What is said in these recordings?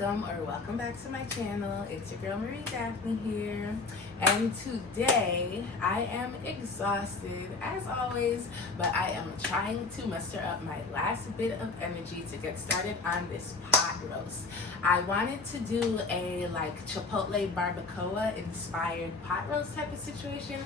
welcome back to my channel. It's your girl Marie Daphne here, and today I am exhausted as always, but I am trying to muster up my last bit of energy to get started on this pot roast. I wanted to do a Chipotle barbacoa inspired pot roast type of situation.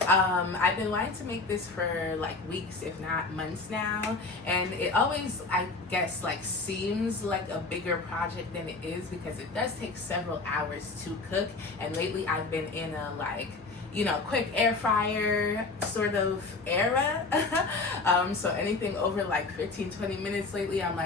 I've been wanting to make this for weeks if not months now, and it always, I guess, seems like a bigger project than it is because it does take several hours to cook. And lately I've been in a quick air fryer sort of era. So anything over 15-20 minutes lately I'm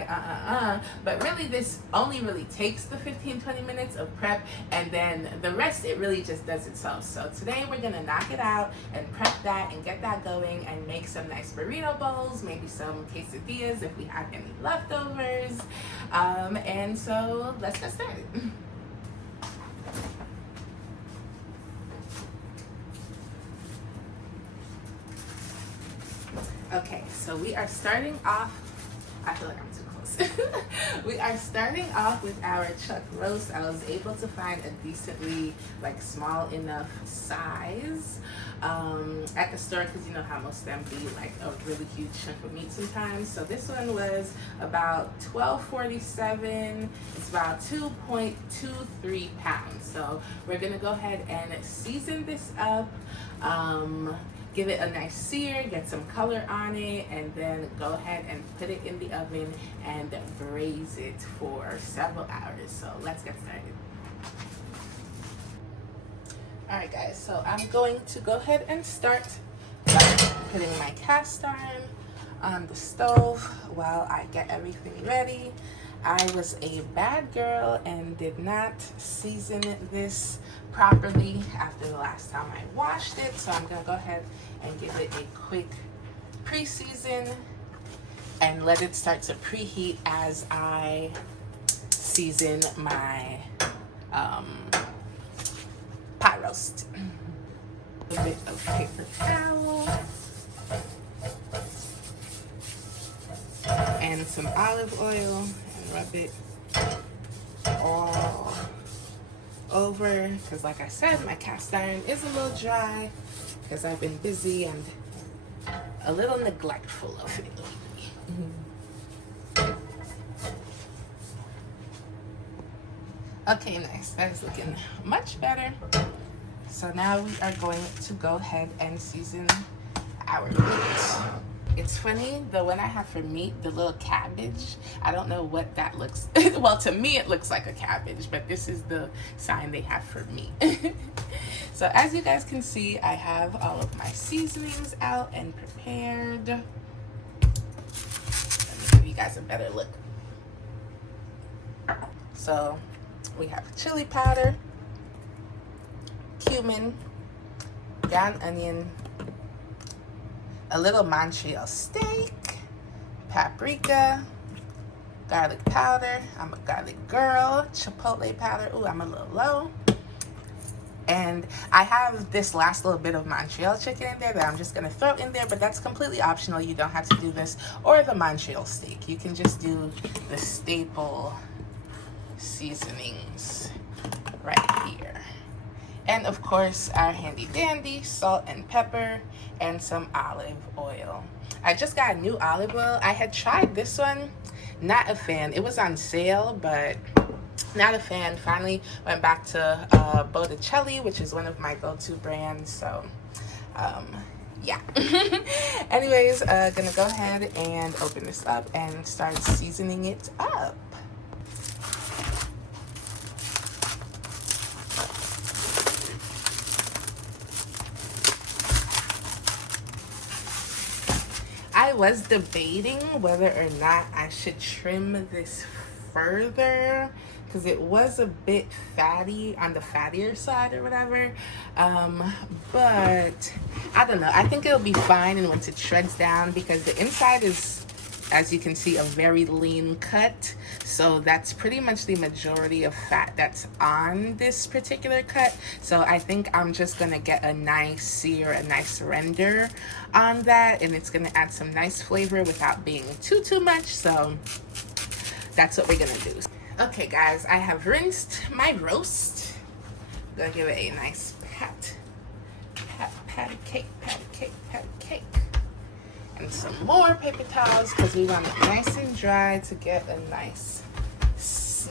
but really this only really takes the 15-20 minutes of prep, and then the rest it really just does itself. So today we're gonna knock it out and prep that and get that going and make some nice burrito bowls, maybe some quesadillas if we have any leftovers, and so let's get started. Okay, so we are starting off, I feel like I'm too close. We are starting off with our chuck roast. I was able to find a decently small enough size at the store, because you know how most of them be a really huge chunk of meat sometimes. So this one was about $12.47. It's about 2.23 pounds. So we're gonna go ahead and season this up. Give it a nice sear, get some color on it, and then go ahead and put it in the oven and braise it for several hours. So let's get started. Alright guys, so I'm going to go ahead and start by putting my cast iron on the stove while I get everything ready. I was a bad girl and did not season this properly after the last time I washed it, so I'm gonna go ahead and give it a quick pre-season and let it start to preheat as I season my pot roast. A bit of paper towel and some olive oil and rub it all over, because like I said, my cast iron is a little dry because I've been busy and a little neglectful of it lately. Okay, nice. That is looking much better. So now we are going to go ahead and season our meat. It's funny, the one I have for meat, the little cabbage, I don't know what that looks well, to me it looks like a cabbage, but this is the sign they have for meat. So as you guys can see, I have all of my seasonings out and prepared. Let me give you guys a better look. So we have chili powder, cumin, ground onion, a little Montreal steak, paprika, garlic powder. I'm a garlic girl. Chipotle powder. Ooh, I'm a little low. And I have this last little bit of Montreal chicken in there that I'm just gonna throw in there, but that's completely optional. You don't have to do this, or the Montreal steak. You can just do the staple seasonings right here. And of course, our handy dandy salt and pepper and some olive oil. I just got a new olive oil. I had tried this one, not a fan. It was on sale, but not a fan. Finally went back to Botticelli, which is one of my go-to brands. So yeah. Anyways, gonna go ahead and open this up and start seasoning it up. I was debating whether or not I should trim this further because it was a bit fatty, on the fattier side or whatever, but I don't know. I think it'll be fine and once it shreds down, because the inside is, as you can see, a very lean cut, so that's pretty much the majority of fat that's on this particular cut. So I think I'm just gonna get a nice sear, a nice render on that, and it's gonna add some nice flavor without being too much. So that's what we're gonna do. Okay guys, I have rinsed my roast. I'm gonna give it a nice patty cake. And some more paper towels because we want it nice and dry to get a nice sear.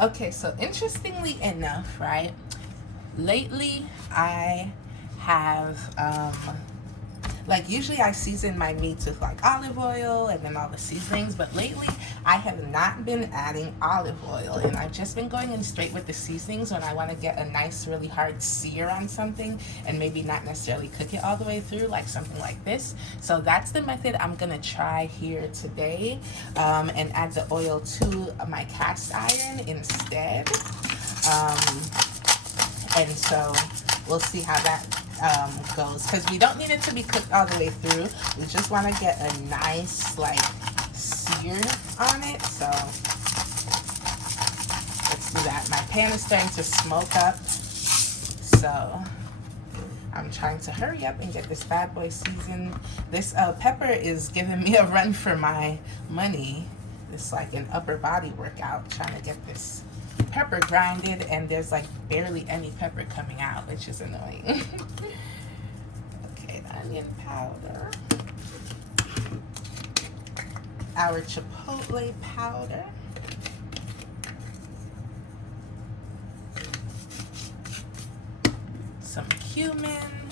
Okay, so interestingly enough, right, lately I have like usually I season my meats with like olive oil and then all the seasonings, but lately I have not been adding olive oil, and I've just been going in straight with the seasonings when I want to get a nice really hard sear on something and maybe not necessarily cook it all the way through, like something like this. So that's the method I'm gonna try here today, and add the oil to my cast iron instead. And so we'll see how that goes, because we don't need it to be cooked all the way through. We just want to get a nice like sear on it. So let's do that. My pan is starting to smoke up, so I'm trying to hurry up and get this bad boy seasoned. This pepper is giving me a run for my money. It's like an upper body workout trying to get this pepper grinded, and there's like barely any pepper coming out, which is annoying. Okay, onion powder, our chipotle powder, some cumin,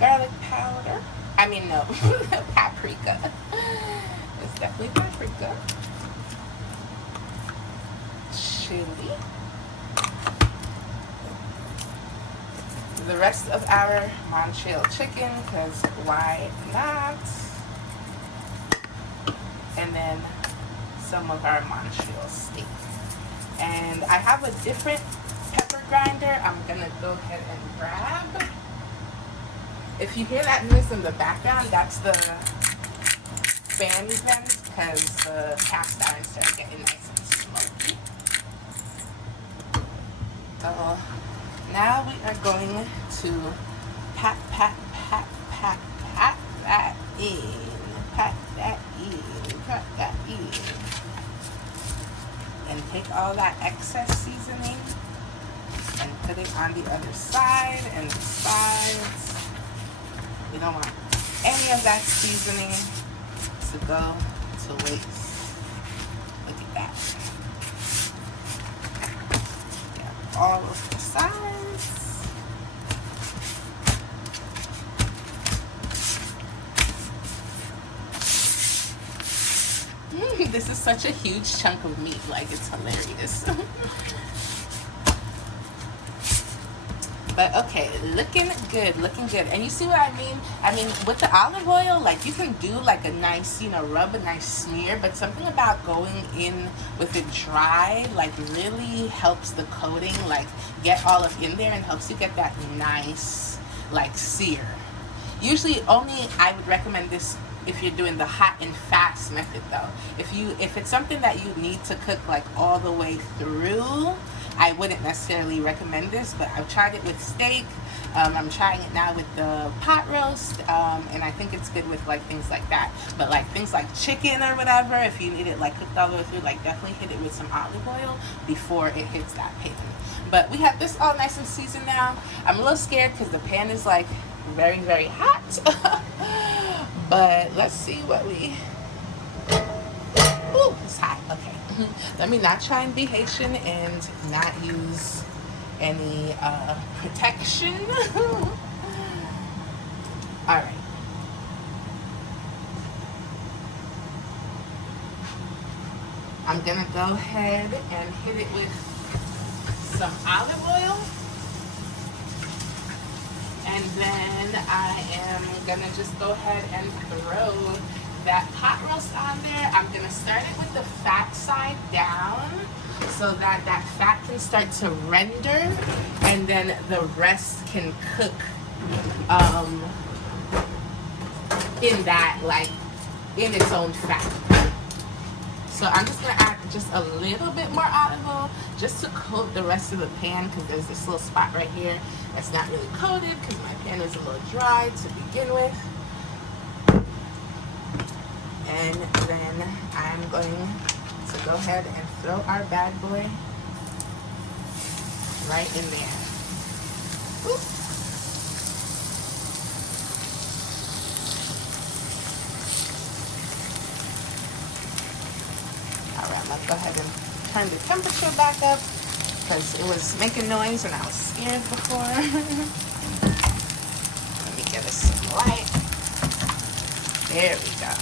garlic powder. I mean, no, paprika. It's definitely paprika. Chili. The rest of our Montreal chicken, because why not? And then some of our Montreal steak. And I have a different pepper grinder I'm gonna go ahead and grab. If you hear that noise in the background, that's the fan vent, because the cast iron started getting nice and smoky. So now we are going to pat that in, and take all that excess seasoning and put it on the other side and the sides. We don't want any of that seasoning to go to waste. Look at that. Yeah, all of the sides. This is such a huge chunk of meat, like it's hilarious. But okay, looking good, looking good. And you see what I mean? I mean, with the olive oil, like you can do like a nice, you know, rub, a nice smear, but something about going in with it dry, like really helps the coating, like get all of in there and helps you get that nice, like sear. Usually only I would recommend this if you're doing the hot and fast method though. If it's something that you need to cook like all the way through, I wouldn't necessarily recommend this, but I've tried it with steak. I'm trying it now with the pot roast, and I think it's good with like things like that. But like things like chicken or whatever, if you need it like cooked all the way through, like definitely hit it with some olive oil before it hits that pan. But we have this all nice and seasoned now. I'm a little scared because the pan is like very, very hot. But let's see what we... Ooh, it's hot. Okay. Let me not try and be Haitian and not use any protection. All right. I'm gonna go ahead and hit it with some olive oil. And then I am gonna just go ahead and throw that pot roast on there. I'm gonna start it with the fat side down so that that fat can start to render, and then the rest can cook in that like in its own fat. So I'm just gonna add just a little bit more olive oil just to coat the rest of the pan, because there's this little spot right here that's not really coated because my pan is a little dry to begin with. And then I'm going to go ahead and throw our bad boy right in there. Oop. Alright, let's go ahead and turn the temperature back up because it was making noise and I was scared before. Let me get us some light. There we go.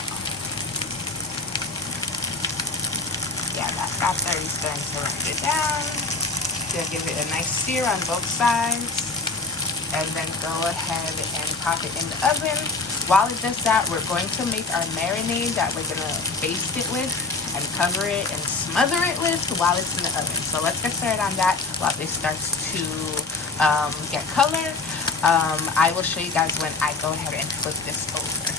Yeah, that fat's already starting to render down. Gonna give it a nice sear on both sides. And then go ahead and pop it in the oven. While it does that, we're going to make our marinade that we're gonna baste it with and cover it and smother it with while it's in the oven. So let's get started on that while this starts to get color. I will show you guys when I go ahead and flip this over.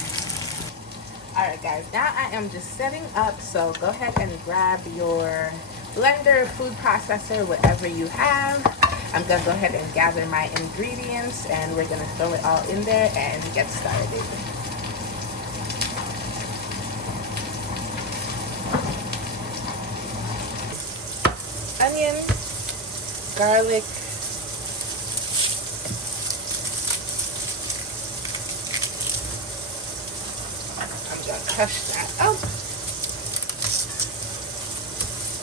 Alright guys, now I am just setting up, so go ahead and grab your blender, food processor, whatever you have. I'm going to go ahead and gather my ingredients and we're going to throw it all in there and get started. Onion, garlic, I'm going to crush that up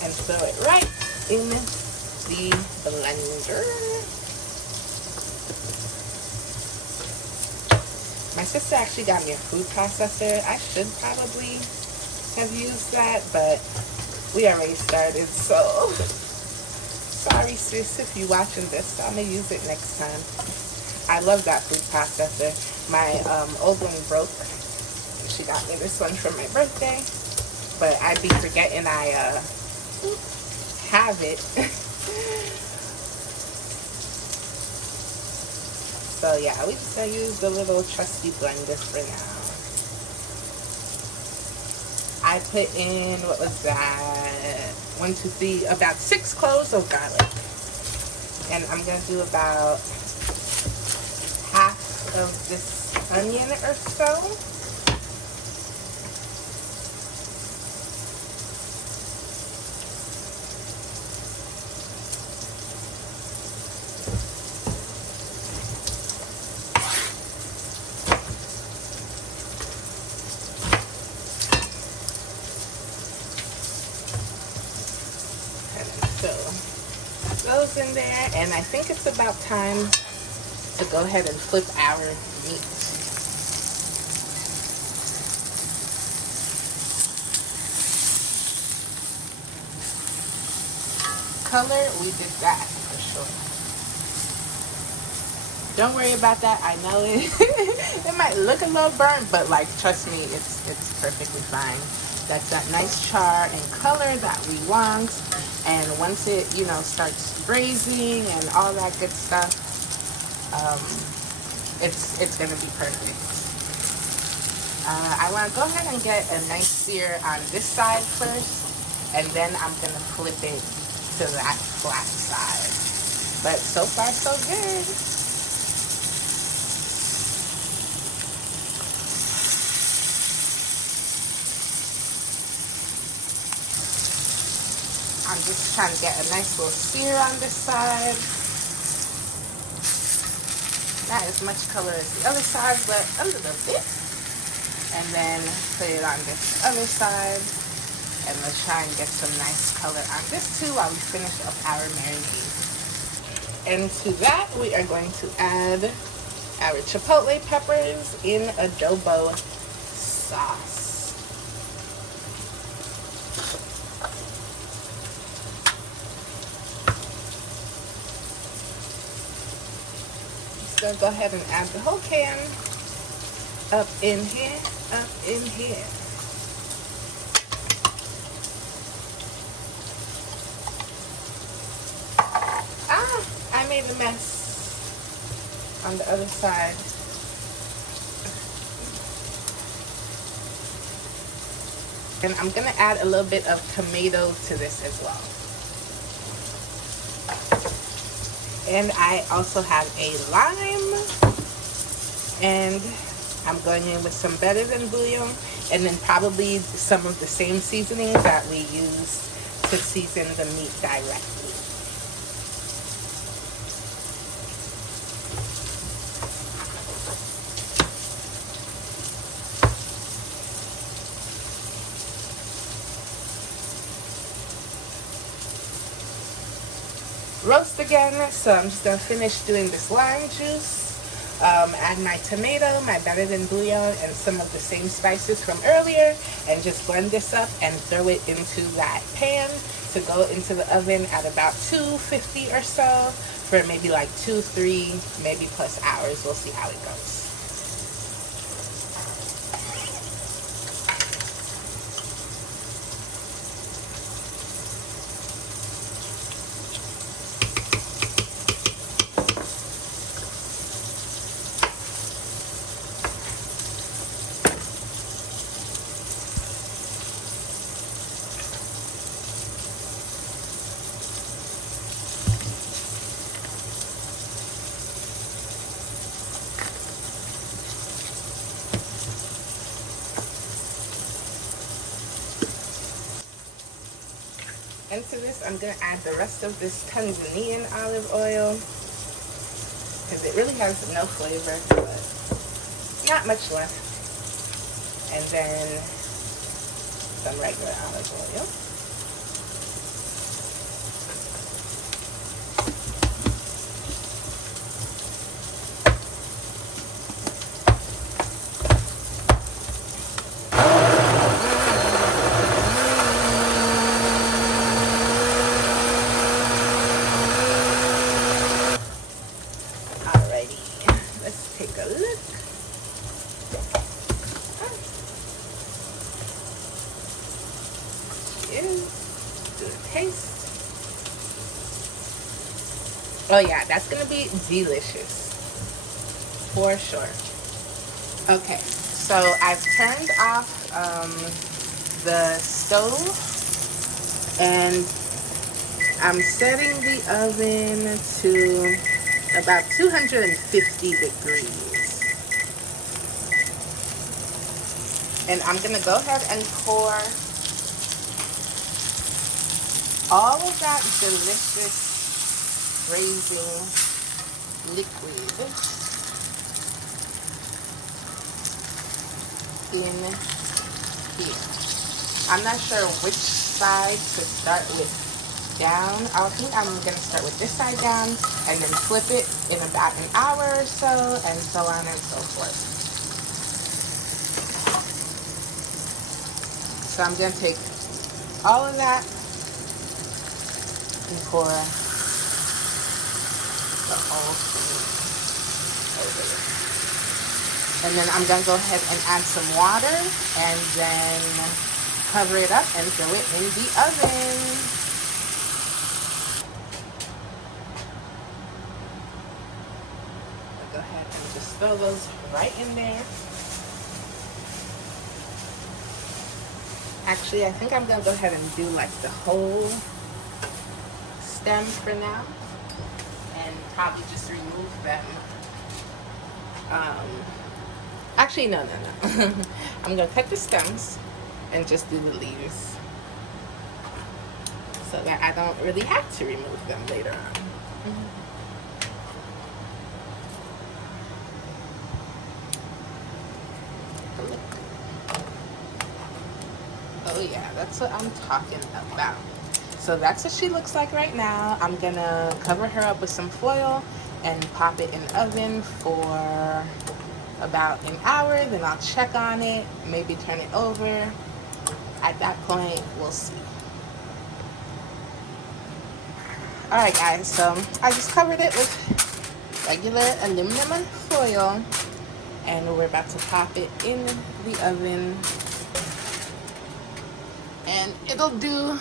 and throw it right in the blender. My sister actually got me a food processor. I should probably have used that, but we already started, so sorry sis if you're watching this. I'm gonna use it next time. I love that food processor. My old one broke. She got me this one for my birthday, but I'd be forgetting I have it. So yeah, we just gonna use the little trusty blender for now. I put in, what was that? 1, 2, 3, about 6 cloves of garlic. And I'm gonna do about half of this onion or so. Those in there, and I think it's about time to go ahead and flip our meat. Color, we did that for sure. Don't worry about that. I know it it might look a little burnt, but like trust me, it's perfectly fine. That's that nice char and color that we want. And once it, you know, starts braising and all that good stuff, it's gonna be perfect. I want to go ahead and get a nice sear on this side first, and then I'm gonna flip it to that flat side. But so far so good. I'm just trying to get a nice little sear on this side. Not as much color as the other side, but a little bit. And then put it on this other side. And let's try and get some nice color on this too while we finish up our marinade. And to that, we are going to add our chipotle peppers in adobo sauce. So go ahead and add the whole can up in here, up in here. Ah, I made a mess on the other side. And I'm gonna add a little bit of tomato to this as well. And I also have a lime, and I'm going in with some better than bouillon, and then probably some of the same seasonings that we use to season the meat directly. Roast again, so I'm just gonna finish doing this lime juice. Add my tomato, my better than bouillon, and some of the same spices from earlier, and just blend this up and throw it into that pan to go into the oven at about 250 or so for maybe like 2, 3, maybe plus hours. We'll see how it goes. Into this, I'm going to add the rest of this Tanzanian olive oil because it really has no flavor, but not much left. And then some regular olive oil. Taste. Oh yeah, that's gonna be delicious for sure. Okay, so I've turned off the stove, and I'm setting the oven to about 250 degrees, and I'm gonna go ahead and pour all of that delicious braising liquid in here. I'm not sure which side to start with down. I think I'm going to start with this side down and then flip it in about an hour or so, and so on and so forth. So I'm going to take all of that and pour the whole thing over it. And then I'm going to go ahead and add some water and then cover it up and throw it in the oven. I'll go ahead and just throw those right in there. Actually, I think I'm going to go ahead and do like the whole stem for now, and probably just remove them. Actually, no. I'm gonna cut the stems and just do the leaves so that I don't really have to remove them later on. Oh yeah, that's what I'm talking about. So that's what she looks like right now. I'm gonna cover her up with some foil and pop it in the oven for about an hour. Then I'll check on it, maybe turn it over. At that point, we'll see. All right, guys, so I just covered it with regular aluminum foil, and we're about to pop it in the oven. And it'll do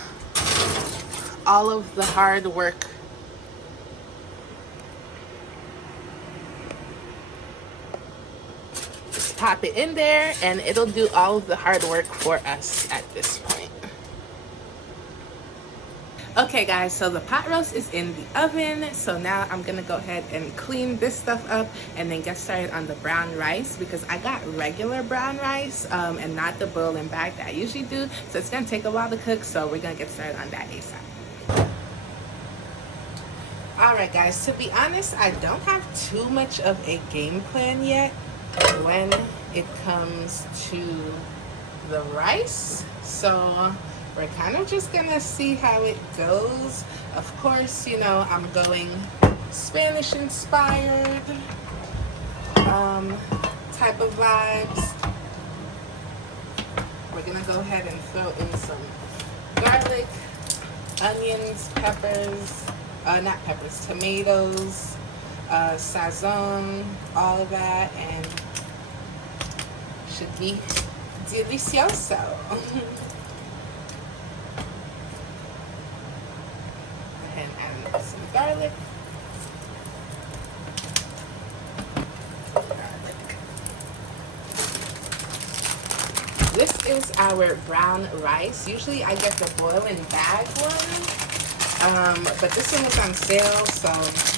all of the hard work pop it in there and it'll do all of the hard work for us at this point. Okay guys, so the pot roast is in the oven. So now I'm gonna go ahead and clean this stuff up and then get started on the brown rice, because I got regular brown rice and not the boiling bag that I usually do. So it's gonna take a while to cook, so we're gonna get started on that ASAP. Alright guys, to be honest, I don't have too much of a game plan yet when it comes to the rice. So we're kind of just gonna see how it goes. Of course, you know, I'm going Spanish inspired type of vibes. We're gonna go ahead and throw in some garlic, onions, peppers, not peppers, tomatoes, sazon, all of that, and should be delicioso. And add some garlic. This is our brown rice. Usually I get the boiling bag one, but this one was on sale, so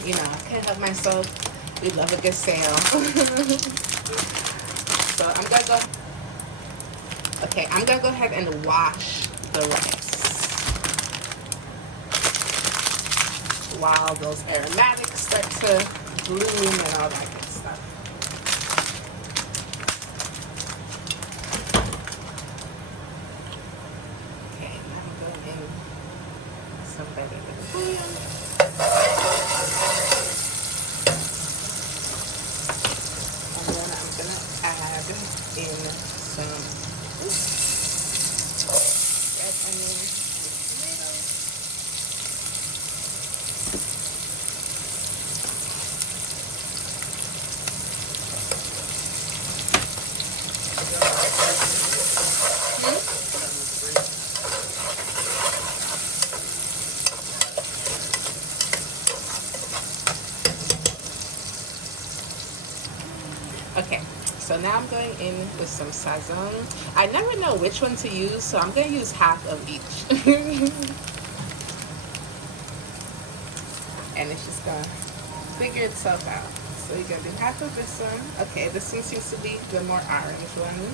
you know, I can't help myself. We love a good sale. So I'm gonna go. Okay, I'm gonna go ahead and wash the rice while those aromatics start to bloom and all that good stuff. Okay, now I'm going in some regular bouillon. And then I'm gonna add in some red onions with tomatoes. Okay, so now I'm going in with some sazon. I never know which one to use, so I'm going to use half of each. And it's just going to figure itself out. So you're going to do half of this one. Okay, this one seems to be the more orange one.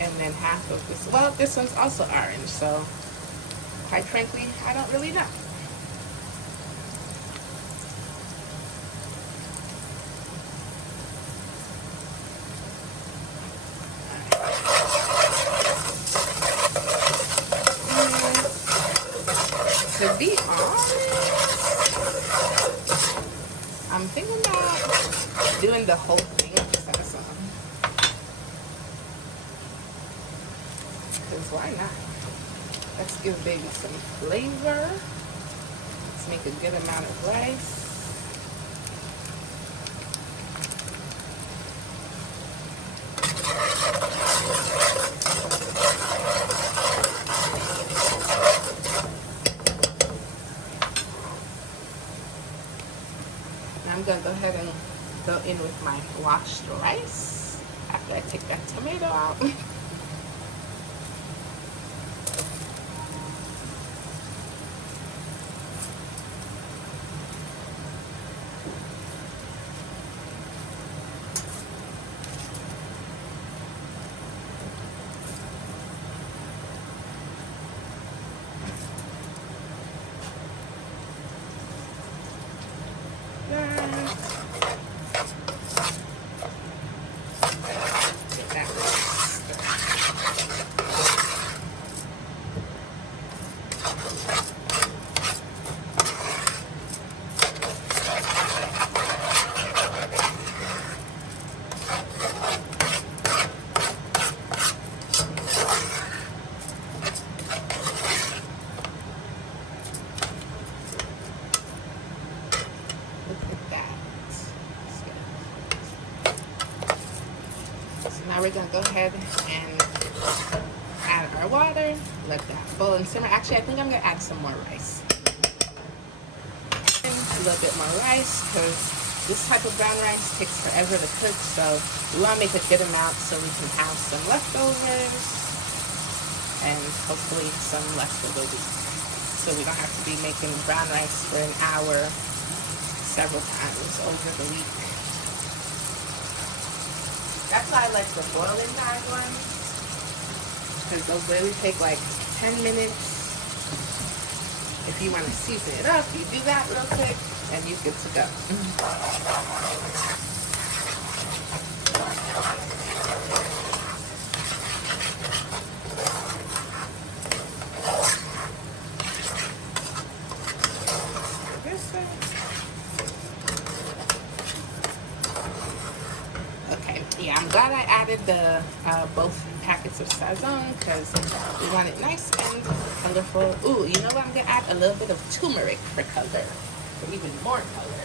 And then half of this. Well, this one's also orange, so quite frankly, I don't really know. To be honest, I'm thinking about doing the whole thing of sazon. Because why not? Let's give baby some flavor. Let's make a good amount of rice. I'm going to go ahead and go in with my washed rice after I take that tomato out. Now we're going to go ahead and add our water, let that boil and simmer. Actually, I think I'm going to add some more rice. A little bit more rice because this type of brown rice takes forever to cook, so we want to make a good amount so we can have some leftovers and hopefully some left of the week. So we don't have to be making brown rice for an hour several times over the week. That's why I like the boiling bag ones, because those literally take like 10 minutes. If you want to season it up, you do that real quick and you're good to go. Okay, yeah, I'm glad I added the both packets of sazon because we want it nice and colorful. Ooh, you know what? I'm gonna add a little bit of turmeric for color, for even more color.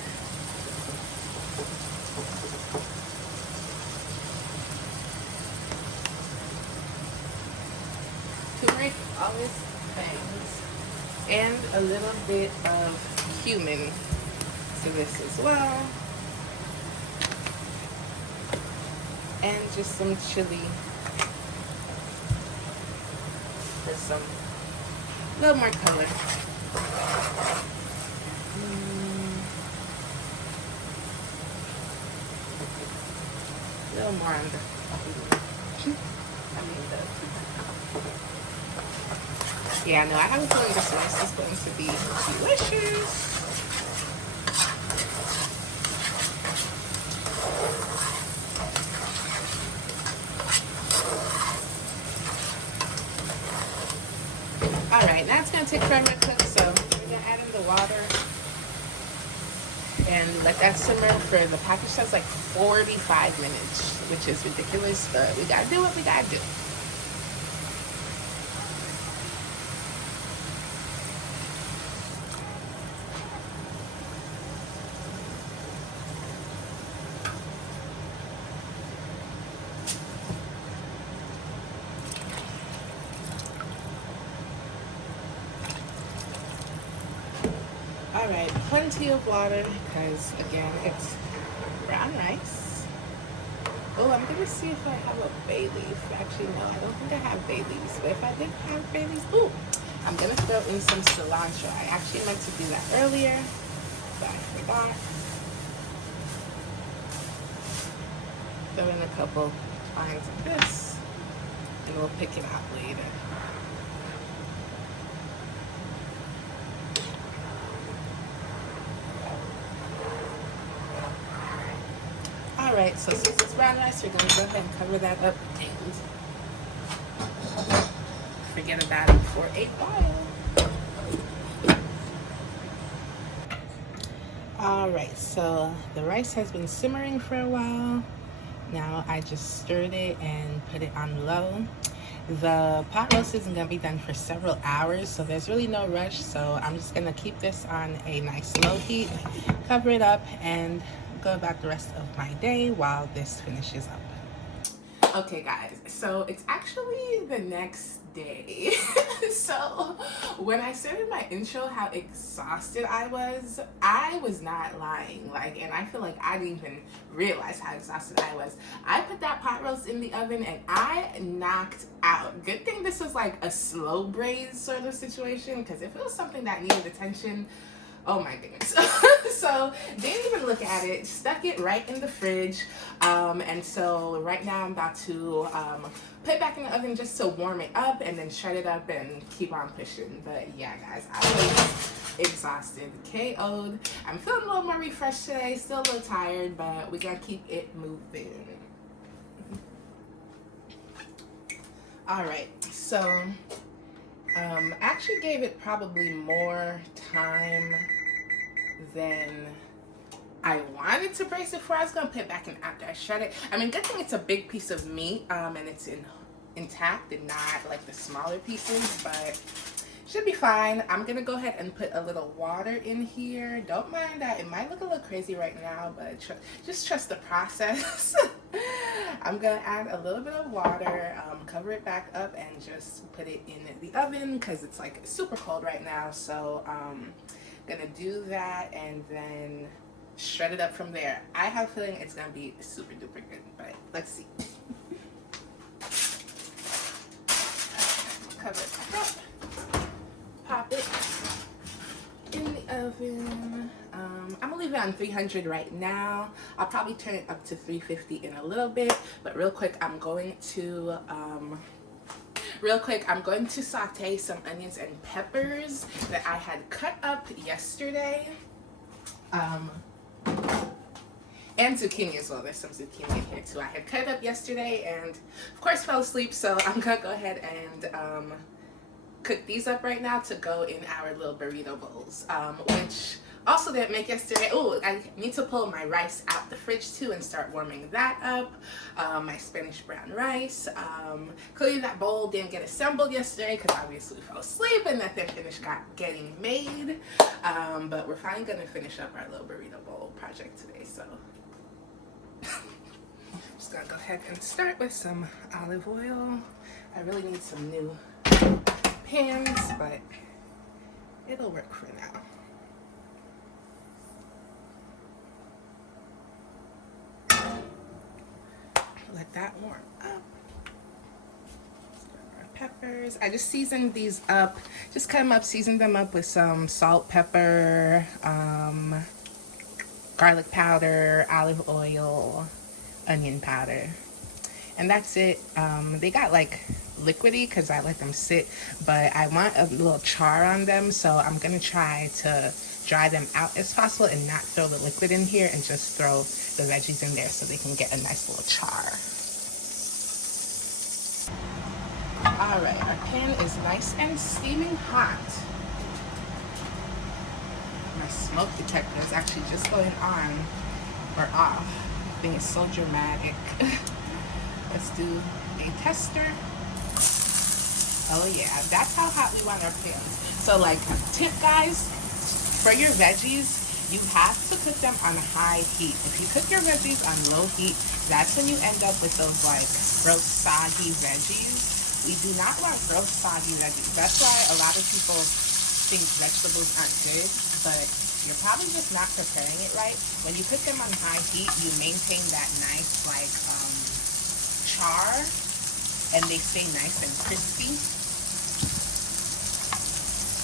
Turmeric always bangs, and a little bit of cumin to this as well, and just some chili for some little more color. A little more on the, yeah, no, I have a feeling this rice is going to be delicious. Alright, now it's going to take forever to cook, so we're going to add in the water and let that simmer for, the package says like 45 minutes, which is ridiculous, but we got to do what we got to do. Alright, plenty of water because, again, it's brown rice. Oh, I'm going to see if I have a bay leaf. Actually, no, I don't think I have bay leaves. But if I did have bay leaves, ooh, I'm going to throw in some cilantro. I actually meant to do that earlier, but I forgot. Throw in a couple lines of this, and we'll pick it out later. Alright, so since it's brown rice, we're going to go ahead and cover that up and forget about it for a while. Alright, so the rice has been simmering for a while. Now I just stirred it and put it on low. The pot roast isn't going to be done for several hours, so there's really no rush. So I'm just going to keep this on a nice low heat, cover it up, and go about the rest of my day while this finishes up. Okay guys, so it's actually the next day. So when I started my intro how exhausted I was not lying. Like, and I feel like I didn't even realize how exhausted I was. I put that pot roast in the oven and I knocked out. Good thing this was like a slow braise sort of situation, because if it was something that needed attention, oh my goodness. So didn't even look at it, stuck it right in the fridge. And so right now I'm about to put it back in the oven just to warm it up and then shut it up and keep on pushing. But yeah guys, I was exhausted, KO'd. I'm feeling a little more refreshed today, still a little tired, but we gotta keep it moving. Alright, so I actually gave it probably more time than I wanted to braise it for. I was gonna put it back in after I shred it. I mean, good thing it's a big piece of meat and it's intact and not like the smaller pieces, but should be fine. I'm gonna go ahead and put a little water in here. Don't mind that it might look a little crazy right now, but just trust the process. I'm gonna add a little bit of water, cover it back up, and just put it in the oven because it's like super cold right now. So gonna do that, and then shred it up from there. I have a feeling it's gonna be super duper good, but let's see. Cover it back up, pop it in the oven. I'm gonna leave it on 300 right now. I'll probably turn it up to 350 in a little bit, but real quick I'm going to saute some onions and peppers that I had cut up yesterday. And zucchini as well. There's some zucchini in here too. I had cut up yesterday and of course fell asleep, so I'm gonna go ahead and cook these up right now to go in our little burrito bowls, which also didn't make yesterday. Oh, I need to pull my rice out the fridge too and start warming that up. My Spanish brown rice. Clearly that bowl didn't get assembled yesterday because obviously we fell asleep and that thing finished getting made. But we're finally gonna finish up our little burrito bowl project today, so. Just gonna go ahead and start with some olive oil. I really need some new pans, but it'll work for now. Let that warm up. Our peppers. I just seasoned these up. Just cut them up, seasoned them up with some salt, pepper, garlic powder, olive oil, onion powder, and that's it. They got like liquidy because I let them sit, but I want a little char on them, so I'm gonna try to dry them out as possible and not throw the liquid in here and just throw the veggies in there so they can get a nice little char. All right, our pan is nice and steaming hot. My smoke detector is actually just going on or off. I think it's so dramatic. Let's do a tester. Oh yeah, that's how hot we want our pans. So like tip guys, for your veggies, you have to cook them on high heat. If you cook your veggies on low heat, that's when you end up with those like gross soggy veggies. We do not want gross soggy veggies. That's why a lot of people think vegetables aren't good, but you're probably just not preparing it right. When you cook them on high heat, you maintain that nice like char, and they stay nice and crispy,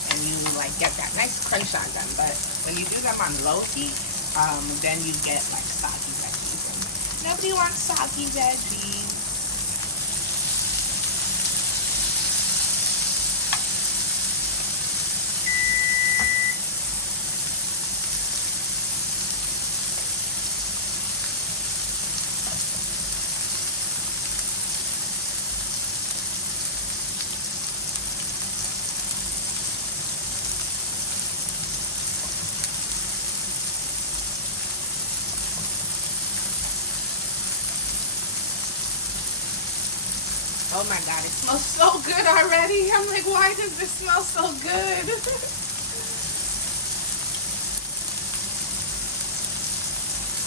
and you like get that nice crunch on them. But when you do them on low heat, then you get like soggy veggies, and nobody wants soggy veggies. Oh my god, it smells so good already. I'm like, why does this smell so good?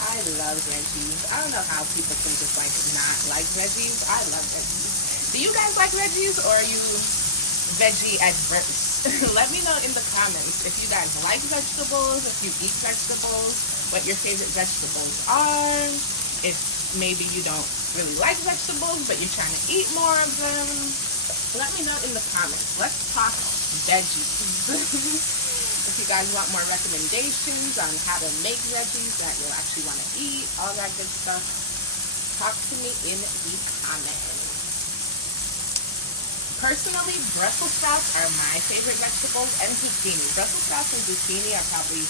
I love veggies. I don't know how people can just like not like veggies. I love veggies. Do you guys like veggies, or are you veggie adverse? Let me know in the comments if you guys like vegetables, if you eat vegetables, what your favorite vegetables are, if maybe you don't really like vegetables but you're trying to eat more of them. Let me know in the comments. Let's talk veggies. If you guys want more recommendations on how to make veggies that you'll actually want to eat, all that good stuff, talk to me in the comments. Personally, Brussels sprouts are my favorite vegetables, and zucchini. Brussels sprouts and zucchini are probably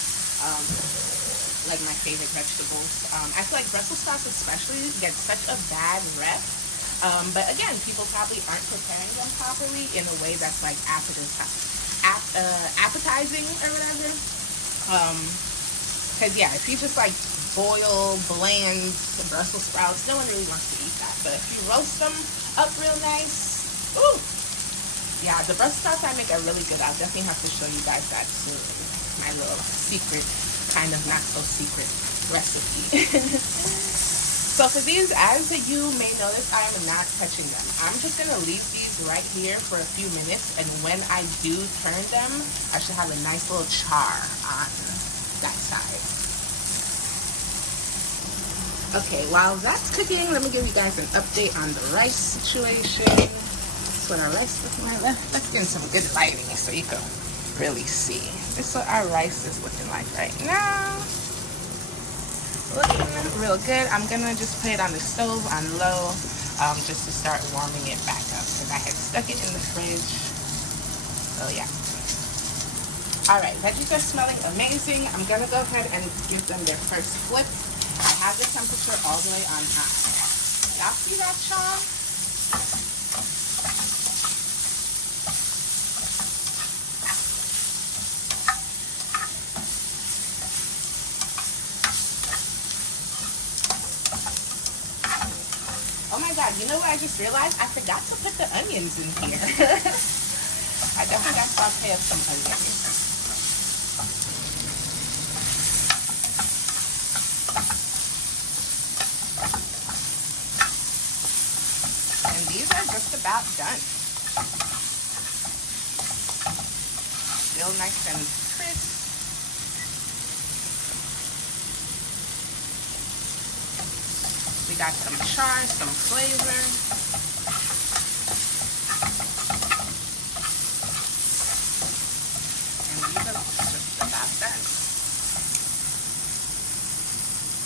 like my favorite vegetables. I feel like Brussels sprouts especially get such a bad rep. But again, people probably aren't preparing them properly in a way that's like appetizing or whatever. Cause yeah, if you just like boil bland Brussels sprouts, no one really wants to eat that. But if you roast them up real nice, ooh, yeah, the Brussels sprouts I make are really good. I'll definitely have to show you guys that soon. My little secret, kind of not so secret recipe. So for these, as you may notice, I am not touching them. I'm just gonna leave these right here for a few minutes, and when I do turn them, I should have a nice little char on that side. Okay, while that's cooking, let me give you guys an update on the rice situation. That's what our rice is looking like. Let's get in some good lighting so you can really see. This is what our rice is looking like right now. Looking real good. I'm gonna just put it on the stove on low, just to start warming it back up because I had stuck it in the fridge. So yeah. All right, veggies are smelling amazing. I'm gonna go ahead and give them their first flip. I have the temperature all the way on high. Y'all see that, y'all? Oh my God, you know what I just realized? I forgot to put the onions in here. I definitely got to saute up some onions. And these are just about done. Still nice and crisp. We got some char, some flavor. And these are just about done.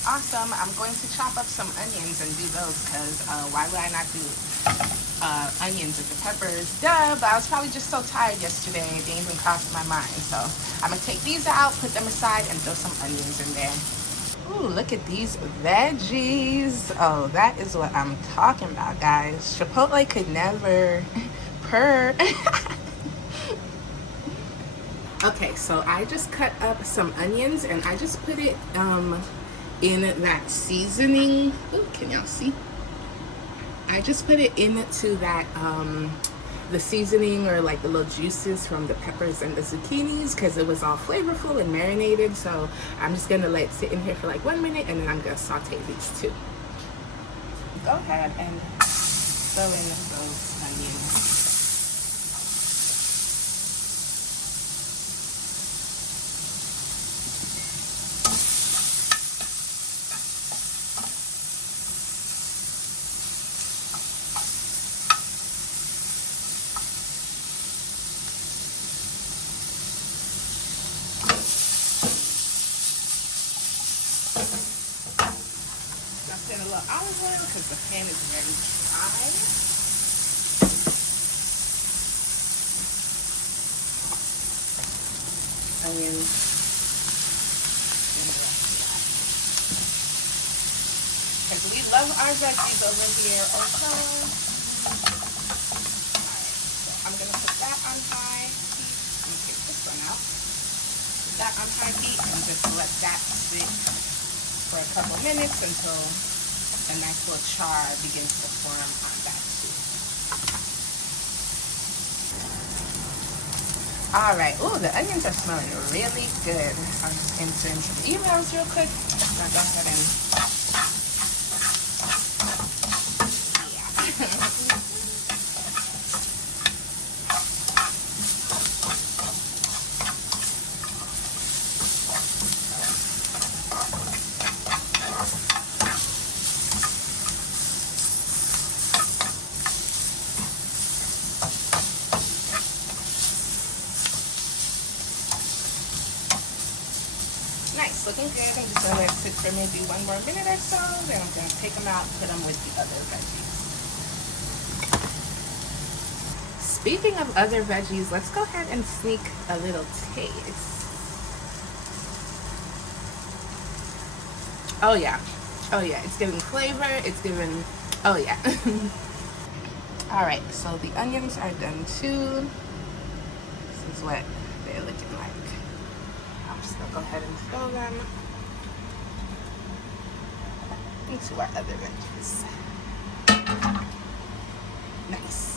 Awesome. I'm going to chop up some onions and do those because why would I not do onions with the peppers? Duh, but I was probably just so tired yesterday. It didn't even cross my mind. So I'm going to take these out, put them aside, and throw some onions in there. Ooh, look at these veggies. Oh, that is what I'm talking about, guys. Chipotle could never purr. Okay, so I just cut up some onions and I just put it in that seasoning. Ooh, can y'all see? I just put it into that the seasoning or like the little juices from the peppers and the zucchinis because it was all flavorful and marinated. So I'm just gonna let it sit in here for like 1 minute and then I'm gonna saute these too. Go ahead and throw in those onions. A little olive oil because the pan is very dry. Onions. Because we love our veggies over here, okay? Alright, so I'm going to put that on high heat. I'm going to take this one out. Put that on high heat and just let that sit for a couple minutes until a nice little char begins to form on that too. All right. Ooh, the onions are smelling really good. I'm just answering some emails real quick. I'll go ahead and nice, looking good. I'm just gonna let it sit for maybe 1 more minute or so. Then I'm gonna take them out and put them with the other veggies. Speaking of other veggies, let's go ahead and sneak a little taste. Oh yeah. Oh yeah, it's giving flavor. It's giving, oh yeah. All right, so the onions are done too. This is what they're looking like. I'm just gonna go ahead and throw them into our other veggies. Nice.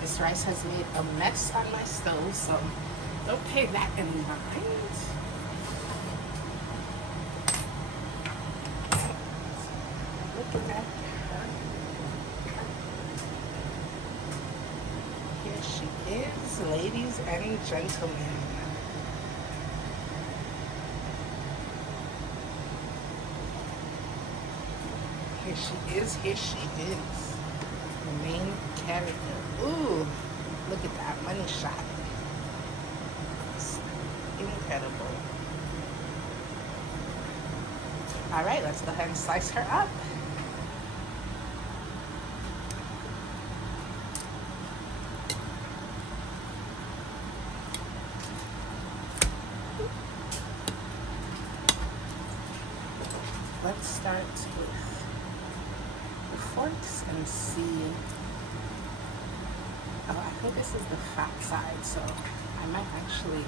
This rice has made a mess on my stove, so don't pay that in mind. Look at that. Here she is, ladies and gentlemen. Here she is. Here she is. The main character. Ooh, look at that money shot. It's incredible. All right, let's go ahead and slice her up. Let's start with the forks and see. Oh, I think this is the fat side, so I might actually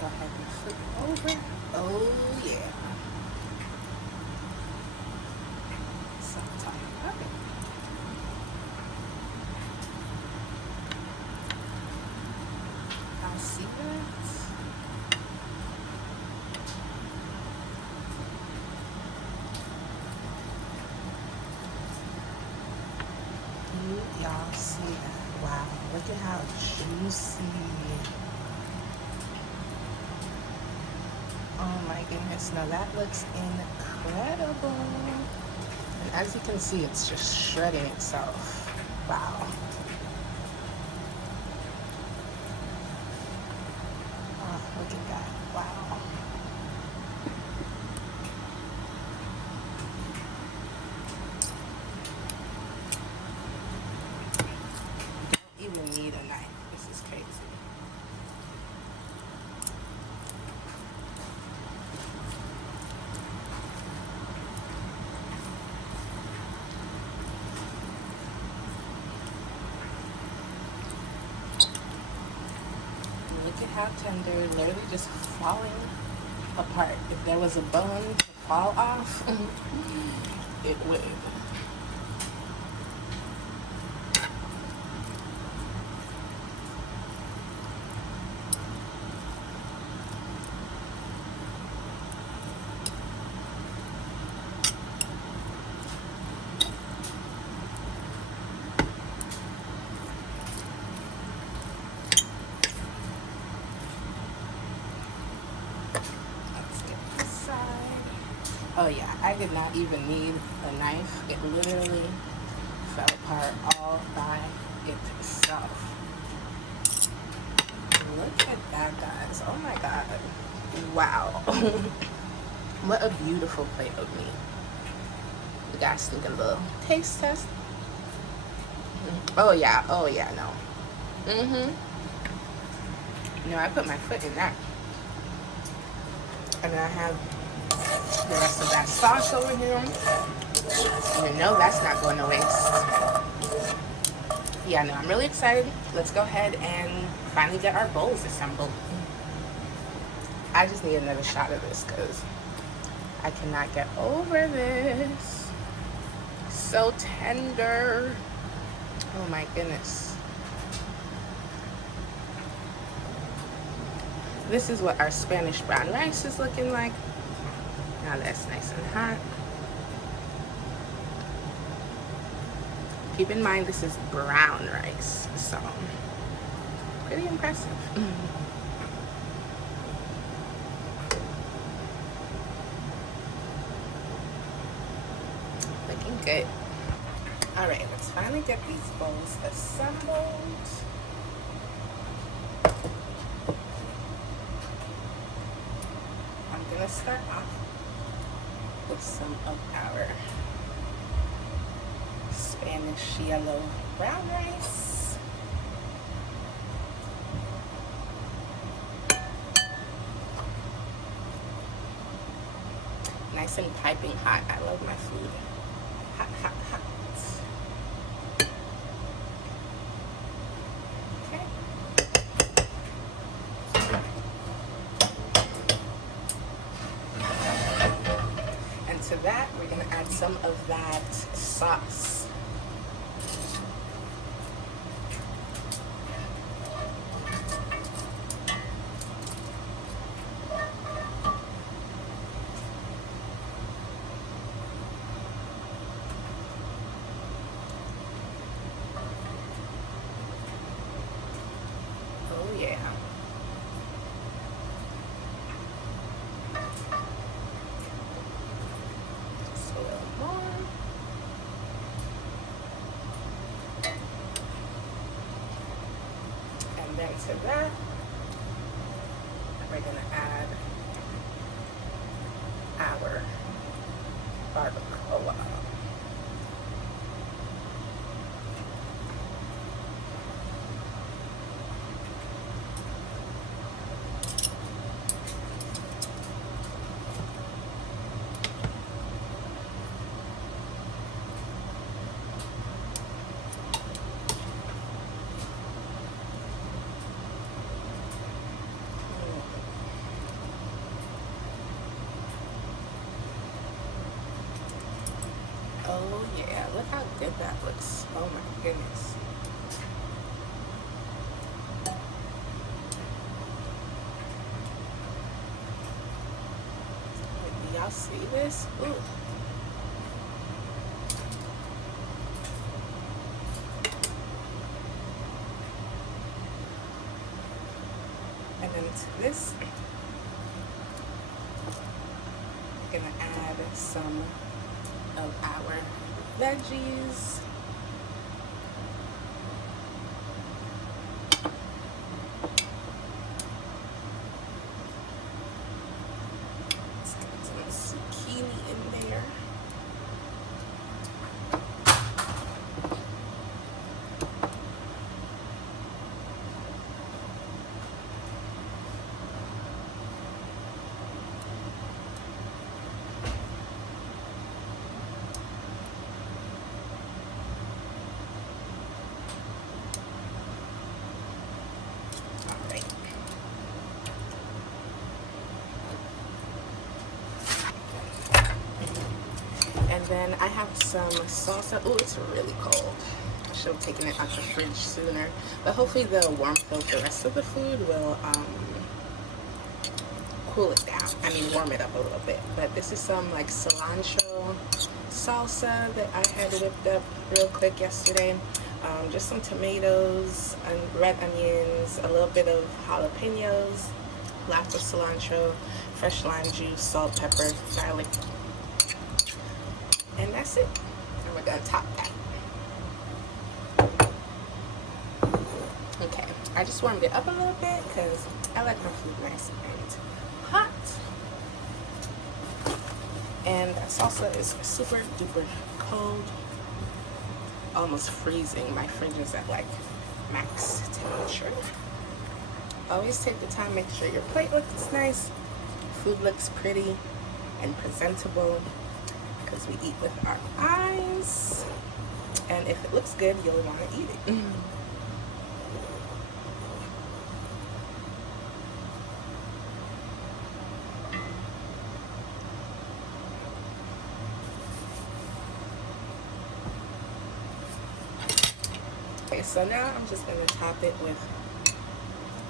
go ahead and flip it over. Oh yeah. So tight up. I see that. Y'all see that? Wow, look at how juicy. Oh my goodness, now that looks incredible. And as you can see, it's just shredding itself. Wow. Oh, look at that. Wow. Even need a knife. This is crazy. Look at how tender, literally just falling apart. If there was a bone to fall off, it would. Oh yeah, I did not even need a knife. It literally fell apart all by itself. Look at that, guys. Oh my god. Wow. What a beautiful plate of meat. You guys think a little taste test? Oh yeah, no. You know, I put my foot in that. And then I have the rest of that sauce over here. And you know that's not going to waste. Yeah, no, I'm really excited. Let's go ahead and finally get our bowls assembled. I just need another shot of this because I cannot get over this. So tender. Oh my goodness. This is what our Spanish brown rice is looking like. Now that's nice and hot. Keep in mind this is brown rice, so pretty impressive. Looking good. All right, let's finally get these bowls assembled. I'm gonna start off with some of our Spanish yellow brown rice. Nice and piping hot. I love my food. Hot, hot, hot. Okay. And to that, we're gonna add some of that sauce. Yeah. Just a little more. to that, we're gonna add our barbacoa. Oh yeah, look how good that looks. Oh my goodness. Do y'all see this? Ooh. And then to this, we're gonna add some of our veggies. Let's get some zucchini in there. And then I have some salsa. Oh, it's really cold. I should have taken it out the fridge sooner. But hopefully the warmth of the rest of the food will cool it down. I mean, warm it up a little bit. But this is some like cilantro salsa that I had whipped up real quick yesterday. Just some tomatoes, and red onions, a little bit of jalapenos, lots of cilantro, fresh lime juice, salt, pepper, garlic. And that's it. And we're gonna top that. Okay, I just warmed it up a little bit because I like my food nice and hot. And that salsa is super duper cold, almost freezing. My fridge is at like max temperature. Always take the time, make sure your plate looks nice, food looks pretty and presentable, because we eat with our eyes, and if it looks good, you'll want to eat it. Okay, so now I'm just going to top it with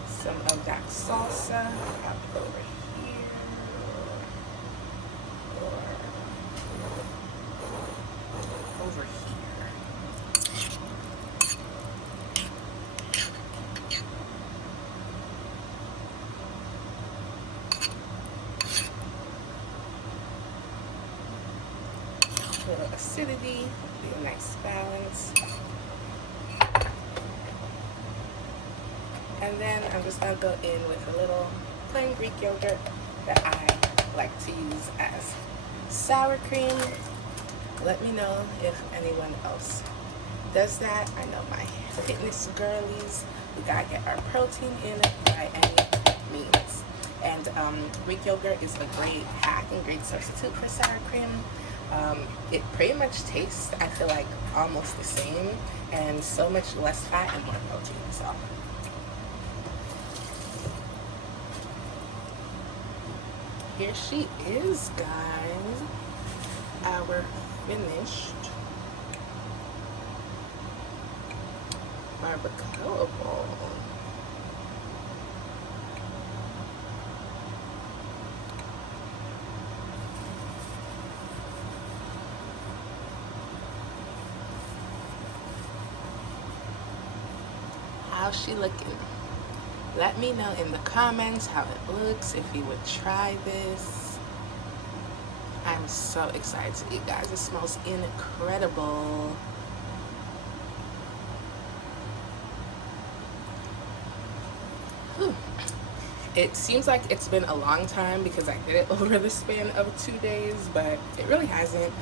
some of that salsa. I have it over here. Over here. A little acidity, be a nice balance. And then I'm just gonna go in with a little plain Greek yogurt that I like to use as sour cream. Let me know if anyone else does that. I know my fitness girlies, we gotta get our protein in by any means. And Greek yogurt is a great hack and great substitute for sour cream. It pretty much tastes, I feel like, almost the same, and so much less fat and more protein. So here she is, guys, our finished barbacoa bowl. How's she looking? Let me know in the comments how it looks, if you would try this. I'm so excited to eat, guys. It smells incredible. It seems like it's been a long time because I did it over the span of 2 days, but it really hasn't.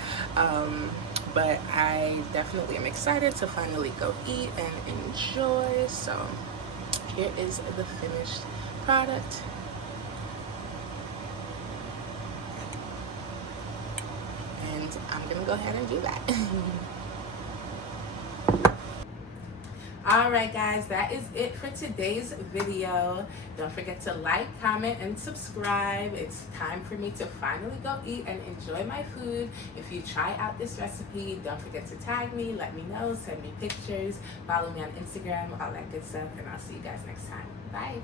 But I definitely am excited to finally go eat and enjoy. So here is the finished product. And I'm gonna go ahead and do that. Alright guys, that is it for today's video. Don't forget to like, comment, and subscribe. It's time for me to finally go eat and enjoy my food. If you try out this recipe, don't forget to tag me, let me know, send me pictures, follow me on Instagram, all that good stuff, and I'll see you guys next time. Bye!